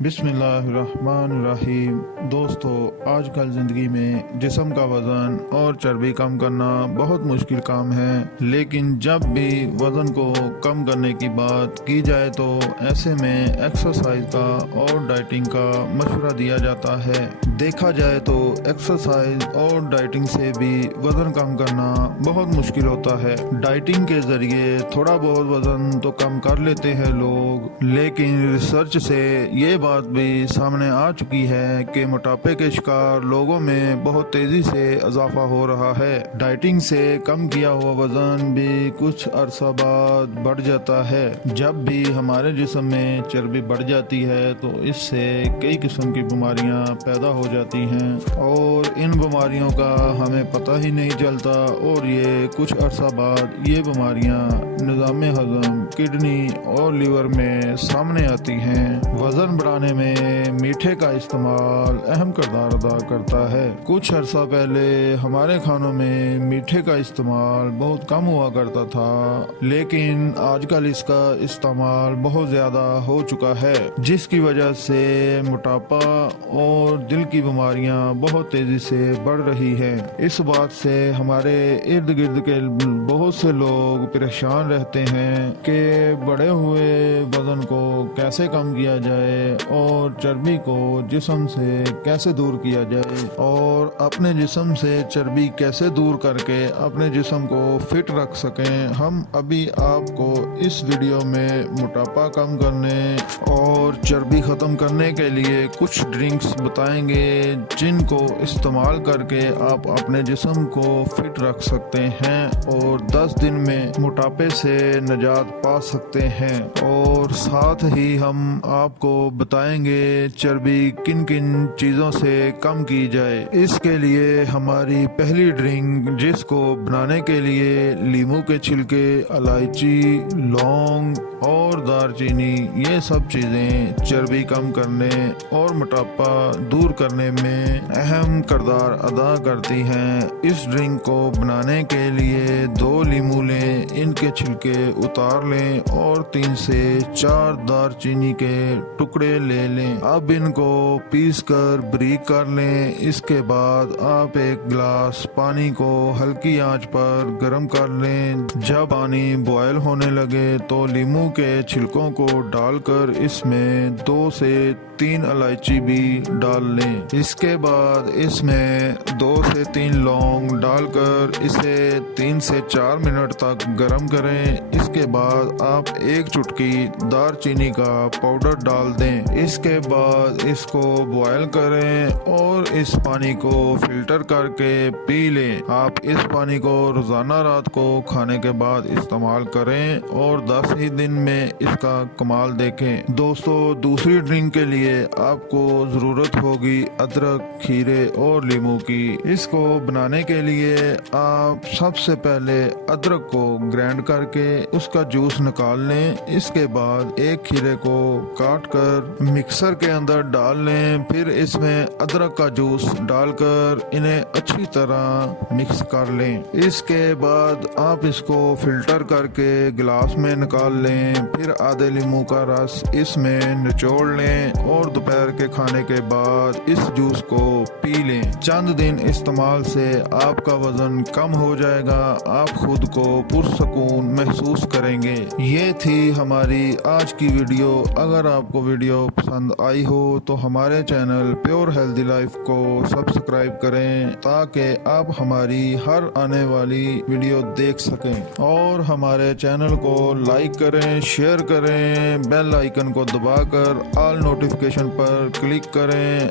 बिस्मिल्लाहिर्रहमानिर्रहीम। दोस्तों, आज कल ज़िंदगी में जिस्म का वज़न और चर्बी कम करना बहुत मुश्किल काम है, लेकिन जब भी वज़न को कम करने की बात की जाए तो ऐसे में एक्सरसाइज का और डाइटिंग का मशवरा दिया जाता है। देखा जाए तो एक्सरसाइज और डाइटिंग से भी वज़न कम करना बहुत मुश्किल होता है। डाइटिंग के ज़रिए थोड़ा बहुत वज़न तो कम कर लेते हैं लोग, लेकिन रिसर्च से ये बात भी सामने आ चुकी है कि मोटापे के शिकार लोगों में बहुत तेजी से इजाफा हो रहा है। डाइटिंग से कम किया हुआ वजन भी कुछ अरसा बाद बढ़ जाता है। जब भी हमारे जिस्म में चर्बी बढ़ जाती है तो इससे कई किस्म की बीमारियां पैदा हो जाती हैं और इन बीमारियों का हमें पता ही नहीं चलता, और ये कुछ अरसा बाद ये बीमारियां निज़ाम हज़म, किडनी और लीवर में सामने आती हैं। वजन बढ़ाने में मीठे का इस्तेमाल अहम किरदार अदा करता है। कुछ अरसा पहले हमारे खानों में मीठे का इस्तेमाल बहुत कम हुआ करता था, लेकिन आजकल इसका इस्तेमाल बहुत ज़्यादा हो चुका है, जिसकी वजह से मोटापा और दिल की बीमारियां बहुत तेज़ी से बढ़ रही हैं। इस बात से हमारे इर्द गिर्द के बहुत से लोग परेशान रहते हैं कि बढ़े हुए वजन को कैसे कम किया जाए और चर्बी को जिस्म से कैसे दूर किया जाए, और अपने जिस्म से चर्बी कैसे दूर करके अपने जिस्म को फिट रख सकें। हम अभी आपको इस वीडियो में मोटापा कम करने और चर्बी ख़त्म करने के लिए कुछ ड्रिंक्स बताएंगे, जिनको इस्तेमाल करके आप अपने जिस्म को फिट रख सकते हैं और 10 दिन में मोटापे से निजात पा सकते हैं। और साथ ही हम आपको बताएंगे चर्बी किन किन चीज़ों से कम की जाए। इसके लिए हमारी पहली ड्रिंक, जिसको बनाने के लिए लीमू के छिलके, इलायची, लौंग और दालचीनी, ये सब चीज़ें चर्बी कम करने और मोटापा दूर करने में अहम किरदार अदा करती हैं। इस ड्रिंक को बनाने के लिए 2 लीमू लें, इनके छिलके उतार लें और 3 से 4 दालचीनी के टुकड़े ले लें। अब इनको पीस कर बारीक कर लें। इसके बाद आप एक गिलास पानी को हल्की आंच पर गर्म कर लें। जब पानी बॉयल होने लगे तो लीमू के छिलकों को डालकर इसमें 2 से 3 इलायची भी डाल लें। इसके बाद इसमें 2 से 3 लौंग डालकर इसे 3 से 4 मिनट तक गर्म करें। इसके बाद आप 1 चुटकी दालचीनी का पाउडर डाल दें। इसके बाद इसको बॉयल करें और इस पानी को फिल्टर करके पी लें। आप इस पानी को रोज़ाना रात को खाने के बाद इस्तेमाल करें और 10 ही दिन में इसका कमाल देखें। दोस्तों, दूसरी ड्रिंक के लिए आपको ज़रूरत होगी अदरक, खीरे और नींबू की। इसको बनाने के लिए आप सबसे पहले अदरक को ग्राइंड करके उसका जूस निकाल लें। इसके बाद एक खीरे को काट कर मिक्सर के अंदर डाल लें। फिर इसमें अदरक का जूस डालकर इन्हें अच्छी तरह मिक्स कर लें। इसके बाद आप इसको फिल्टर करके गिलास में निकाल लें। फिर आधे नींबू का रस इसमें निचोड़ लें और दोपहर के खाने के बाद इस जूस को पी लें। चंद दिन इस्तेमाल से आपका वजन कम हो जाएगा, आप खुद को पुरसकून महसूस करेंगे। ये थी हमारी आज की वीडियो। अगर आपको वीडियो पसंद आई हो तो हमारे चैनल प्योर हेल्दी लाइफ को सब्सक्राइब करें, ताकि आप हमारी हर आने वाली वीडियो देख सकें। और हमारे चैनल को लाइक करें, शेयर करें, बेल आइकन को दबाकर ऑल नोटिफिकेशन पर क्लिक करें।